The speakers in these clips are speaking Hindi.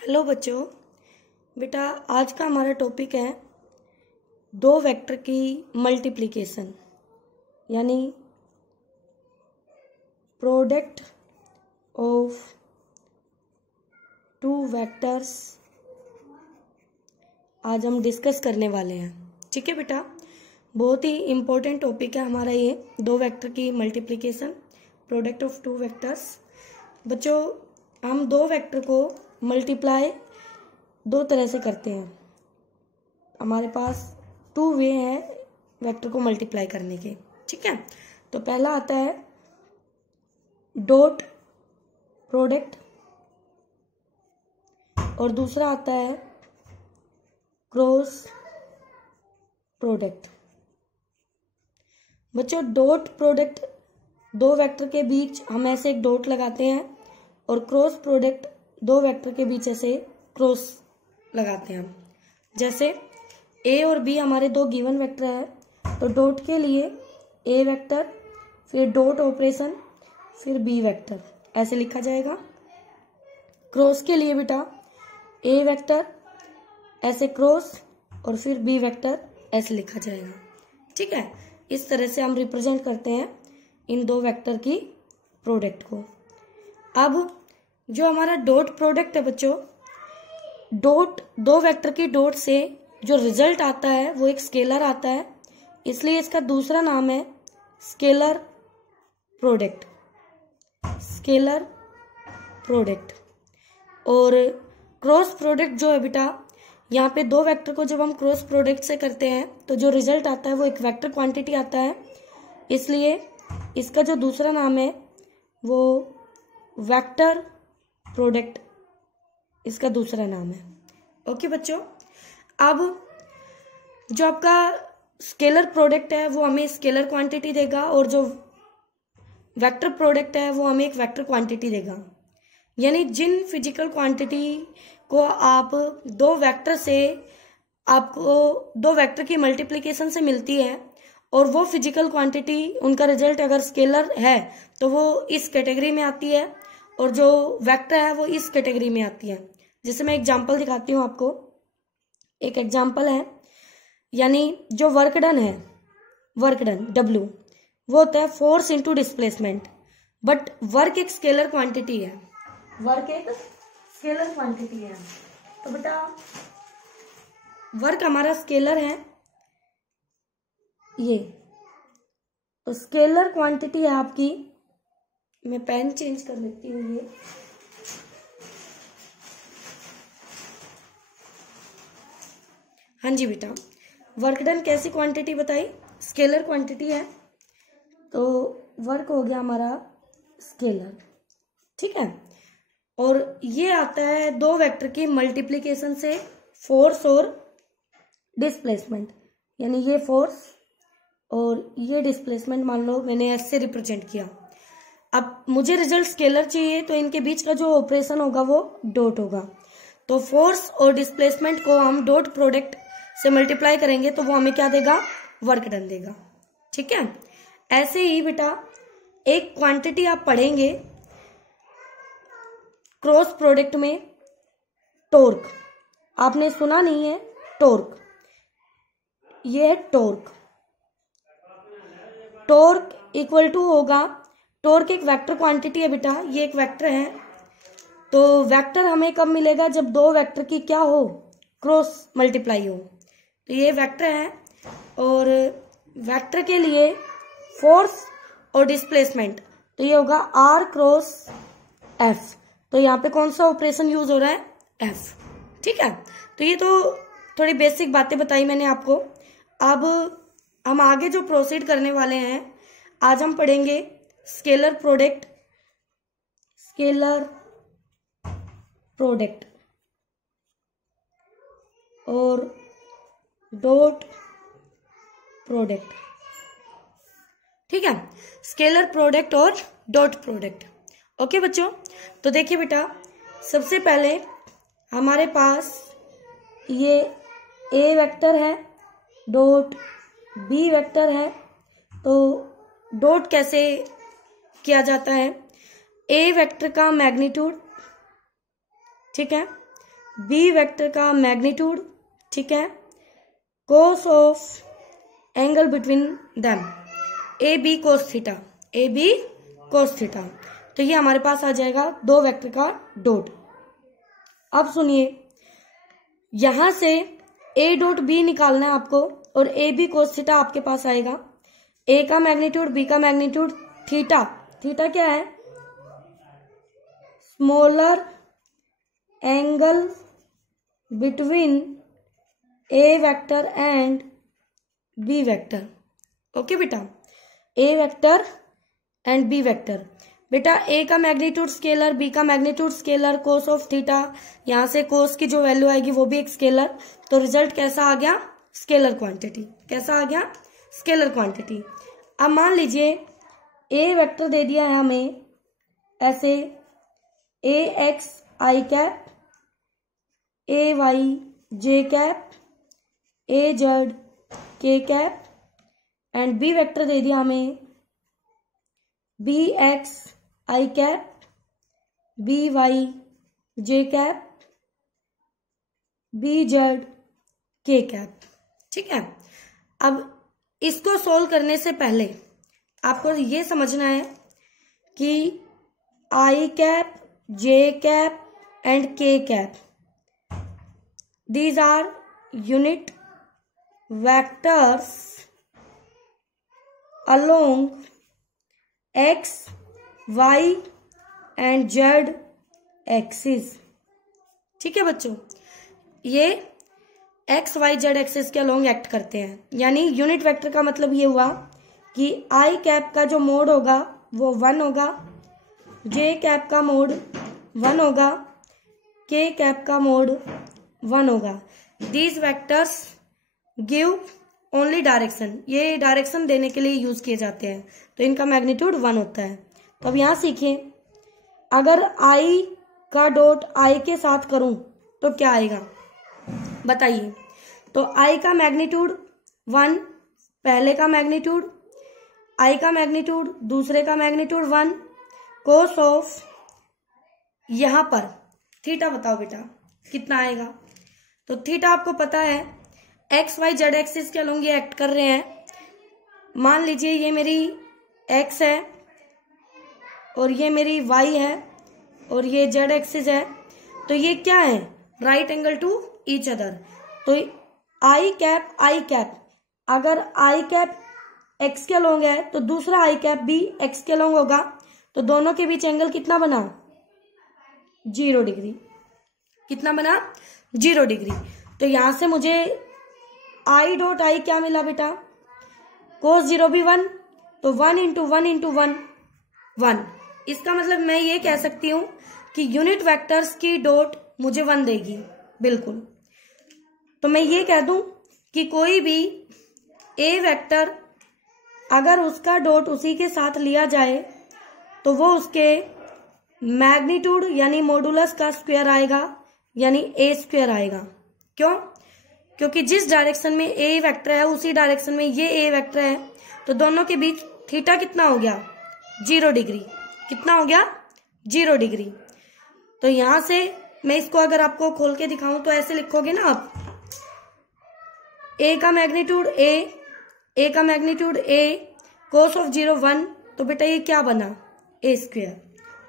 हेलो बच्चों। बेटा आज का हमारा टॉपिक है दो वेक्टर की मल्टीप्लिकेशन यानी प्रोडक्ट ऑफ टू वेक्टर्स। आज हम डिस्कस करने वाले हैं। ठीक है बेटा, बहुत ही इम्पोर्टेंट टॉपिक है हमारा ये, दो वेक्टर की multiplication, product of two vectors. बच्चों हम दो वेक्टर को मल्टीप्लाई दो तरह से करते हैं। हमारे पास टू वे हैं वेक्टर को मल्टीप्लाई करने के। ठीक है, तो पहला आता है डॉट प्रोडक्ट और दूसरा आता है क्रॉस प्रोडक्ट। बच्चों डॉट प्रोडक्ट, दो वेक्टर के बीच हम ऐसे एक डॉट लगाते हैं और क्रॉस प्रोडक्ट दो वेक्टर के बीच ऐसे क्रॉस लगाते हैं हम। जैसे ए और बी हमारे दो गिवन वेक्टर है, तो डॉट के लिए ए वेक्टर, फिर डॉट ऑपरेशन, फिर बी वेक्टर, ऐसे लिखा जाएगा। क्रॉस के लिए बेटा ए वेक्टर ऐसे क्रॉस और फिर बी वेक्टर ऐसे लिखा जाएगा। ठीक है, इस तरह से हम रिप्रेजेंट करते हैं इन दो वेक्टर की प्रोडक्ट को। अब जो हमारा डॉट प्रोडक्ट है बच्चों, डॉट दो वेक्टर की डॉट से जो रिजल्ट आता है वो एक स्केलर आता है, इसलिए इसका दूसरा नाम है स्केलर प्रोडक्ट। Scalar product. और क्रॉस प्रोडक्ट जो है बेटा, यहाँ पे दो वेक्टर को जब हम क्रॉस प्रोडक्ट से करते हैं तो जो रिजल्ट आता है वो एक वेक्टर क्वांटिटी आता है, इसलिए इसका जो दूसरा नाम है वो वेक्टर प्रोडक्ट, इसका दूसरा नाम है। ओके बच्चों, अब जो आपका स्केलर प्रोडक्ट है वो हमें स्केलर क्वांटिटी देगा और जो वेक्टर प्रोडक्ट है वो हमें एक वेक्टर क्वांटिटी देगा। यानी जिन फिजिकल क्वांटिटी को आप दो वेक्टर से, आपको दो वेक्टर की मल्टीप्लिकेशन से मिलती है और वो फिजिकल क्वांटिटी उनका रिजल्ट अगर स्केलर है तो वो इस कैटेगरी में आती है और जो वेक्टर है वो इस कैटेगरी में आती है। जैसे मैं एग्जांपल दिखाती हूँ आपको। एक एग्जांपल है, यानी जो वर्क डन है, वर्क डन W, वो होता है force into displacement. But work एक स्केलर क्वांटिटी है, वर्क एक स्केलर क्वांटिटी है। तो बेटा वर्क हमारा स्केलर है ये, तो स्केलर क्वांटिटी है आपकी। मैं पेन चेंज कर लेती हूँ ये। हाँ जी बेटा, वर्क डन कैसी क्वांटिटी बताई? स्केलर क्वांटिटी है, तो वर्क हो गया हमारा स्केलर। ठीक है, और ये आता है दो वेक्टर की मल्टीप्लिकेशन से, फोर्स और डिस्प्लेसमेंट। यानी ये फोर्स और ये डिस्प्लेसमेंट मान लो मैंने ऐसे रिप्रेजेंट किया। अब मुझे रिजल्ट स्केलर चाहिए, तो इनके बीच का जो ऑपरेशन होगा वो डॉट होगा। तो फोर्स और डिस्प्लेसमेंट को हम डॉट प्रोडक्ट से मल्टीप्लाई करेंगे तो वो हमें क्या देगा? वर्क डन देगा। ठीक है, ऐसे ही बेटा एक क्वांटिटी आप पढ़ेंगे क्रॉस प्रोडक्ट में, टॉर्क। आपने सुना नहीं है टॉर्क, ये है टॉर्क। टॉर्क इक्वल टू होगा, टॉर्क एक वेक्टर क्वांटिटी है बेटा, ये एक वेक्टर है। तो वेक्टर हमें कब मिलेगा? जब दो वेक्टर की क्या हो? क्रॉस मल्टीप्लाई हो। तो ये वेक्टर है और वेक्टर के लिए फोर्स और डिस्प्लेसमेंट, तो ये होगा R क्रॉस F। तो यहाँ पे कौन सा ऑपरेशन यूज हो रहा है? F। ठीक है, तो ये तो थोड़ी बेसिक बातें बताई मैंने आपको। अब हम आगे जो प्रोसीड करने वाले हैं, आज हम पढ़ेंगे स्केलर प्रोडक्ट, स्केलर प्रोडक्ट और डॉट प्रोडक्ट। ठीक है, स्केलर प्रोडक्ट और डॉट प्रोडक्ट। ओके बच्चों, तो देखिए बेटा, सबसे पहले हमारे पास ये ए वेक्टर है, डॉट बी वेक्टर है। तो डॉट कैसे किया जाता है? ए वेक्टर का मैग्नीट्यूड, ठीक है, बी वेक्टर का मैग्नीट्यूड, ठीक है, cos of angle between them A B cos theta, A B cos theta. तो ये हमारे पास आ जाएगा दो वेक्टर का डॉट। अब सुनिए, यहां से ए डॉट बी निकालना है आपको और ए बी कोस थीटा आपके पास आएगा। ए का मैग्नीट्यूड, बी का मैग्नीट्यूड, थीटा, थीटा क्या है, smaller angle between A vector and B vector. Okay बेटा, A vector and B vector. बेटा ए का मैग्नीट्यूड स्केलर, बी का magnitude scalar, cos of theta, यहां से कोस की जो वैल्यू आएगी वो भी एक स्केलर। तो रिजल्ट कैसा आ गया, स्केलर क्वांटिटी। कैसा आ गया, स्केलर क्वांटिटी। अब मान लीजिए ए वेक्टर दे दिया है हमें ऐसे, ए एक्स आई कैप, ए वाई जे कैप, ए जेड के कैप, एंड बी वेक्टर दे दिया हमें बी एक्स आई कैप, बी वाई जे कैप, बी जेड के कैप। ठीक है, अब इसको सोल्व करने से पहले आपको ये समझना है कि I cap, J cap and K cap, these are unit vectors along x, y and z axis. ठीक है बच्चों, ये x, y, z एक्सिस के अलोंग एक्ट करते हैं। यानी यूनिट वेक्टर का मतलब ये हुआ कि आई कैप का जो मोड होगा वो 1 होगा, जे कैप का मोड 1 होगा, के कैप का मोड 1 होगा। These vectors give only direction, ये डायरेक्शन देने के लिए यूज किए जाते हैं, तो इनका मैग्नीट्यूड 1 होता है। तो अब यहां सीखिए, अगर आई का डॉट आई के साथ करूं तो क्या आएगा बताइए। तो आई का मैग्नीट्यूड 1, पहले का मैग्नीट्यूड, आई का मैग्नीट्यूड, दूसरे का मैग्नीट्यूड 1, कोस ऑफ, यहां पर थीटा बताओ बेटा कितना आएगा। तो थीटा आपको पता है एक्स वाई जेड एक्सिस के अलोंग ये एक्ट कर रहे हैं। मान लीजिए ये मेरी एक्स है और ये मेरी वाई है और ये जेड एक्सिस है, तो ये क्या है, right angle to each other. तो आई कैप, अगर आई कैप एक्स के अलोंग है तो दूसरा आई कैप भी एक्स के अलोंग होगा, तो दोनों के बीच एंगल कितना बना, 0 डिग्री। कितना बना, 0 डिग्री। तो यहां से मुझे आई डॉट आई क्या मिला बेटा, कोस 0 भी 1, तो 1 इंटू 1 इंटू 1 1। इसका मतलब मैं ये कह सकती हूं कि यूनिट वेक्टर्स की डॉट मुझे 1 देगी, बिल्कुल। तो मैं ये कह दूं कि कोई भी ए वेक्टर अगर उसका डॉट उसी के साथ लिया जाए तो वो उसके मैग्नीट्यूड यानी मॉडुलस का स्क्वायर आएगा, यानी ए स्क्वायर आएगा। क्यों, क्योंकि जिस डायरेक्शन में ए वेक्टर है उसी डायरेक्शन में ये ए वेक्टर है, तो दोनों के बीच थीटा कितना हो गया, 0 डिग्री। कितना हो गया, 0 डिग्री। तो यहां से मैं इसको अगर आपको खोल के दिखाऊं तो ऐसे लिखोगे ना आप, ए का मैग्नीट्यूड ए का मैग्नीट्यूड ए, कोस ऑफ 0 1, तो बेटा ये क्या बना, ए स्क्वायर।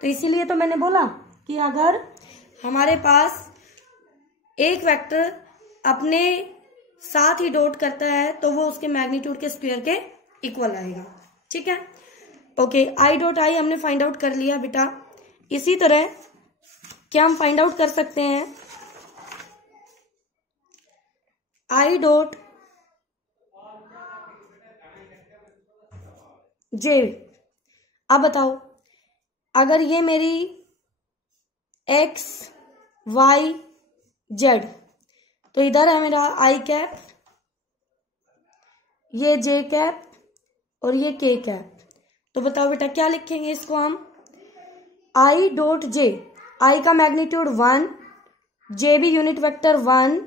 तो इसीलिए तो मैंने बोला कि अगर हमारे पास एक वेक्टर अपने साथ ही डॉट करता है तो वो उसके मैग्नीट्यूड के स्क्वायर के इक्वल आएगा। ठीक है, ओके, आई डॉट आई हमने फाइंड आउट कर लिया बेटा। इसी तरह क्या हम फाइंड आउट कर सकते हैं, आई डॉट जे। अब बताओ, अगर ये मेरी एक्स वाई जेड, तो इधर है मेरा आई कैप, ये जे कैप और ये के कैप। तो बताओ बेटा क्या लिखेंगे इसको हम, आई डॉट जे, आई का मैग्नीट्यूड 1, जे भी यूनिट वेक्टर 1,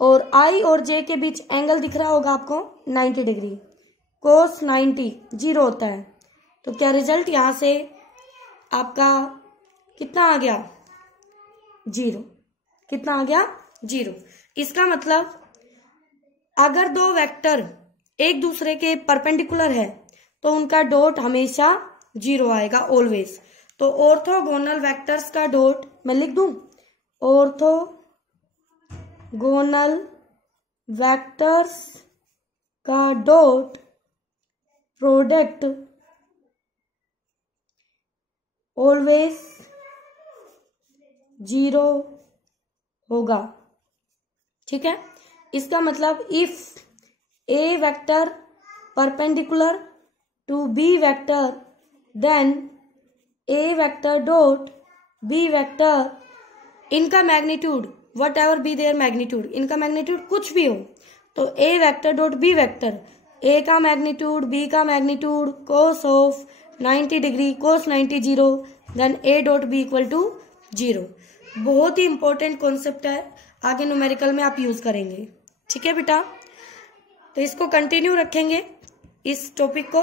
और आई और जे के बीच एंगल दिख रहा होगा आपको 90 डिग्री, कोस 90 0 होता है। तो क्या रिजल्ट यहां से आपका कितना आ गया, 0। कितना आ गया 0। इसका मतलब अगर दो वेक्टर एक दूसरे के परपेंडिकुलर है तो उनका डॉट हमेशा 0 आएगा ऑलवेज। तो ऑर्थोगोनल वेक्टर्स का डॉट मैं लिख दूं, ऑर्थोगोनल वेक्टर्स का डॉट प्रोडक्ट ऑलवेज 0 होगा। ठीक है, इसका मतलब if a vector perpendicular to b vector then a vector dot b vector, इनका magnitude whatever b their magnitude, इनका मैग्नीट्यूड कुछ भी हो, तो a vector dot b vector, a का मैग्नीट्यूड बी का magnitude cos of 90 degree cos 90 0, then a dot b equal to 0। बहुत ही इंपॉर्टेंट कॉन्सेप्ट है, आगे न्यूमेरिकल में आप यूज करेंगे। ठीक है बेटा, तो इसको कंटिन्यू रखेंगे इस टॉपिक को।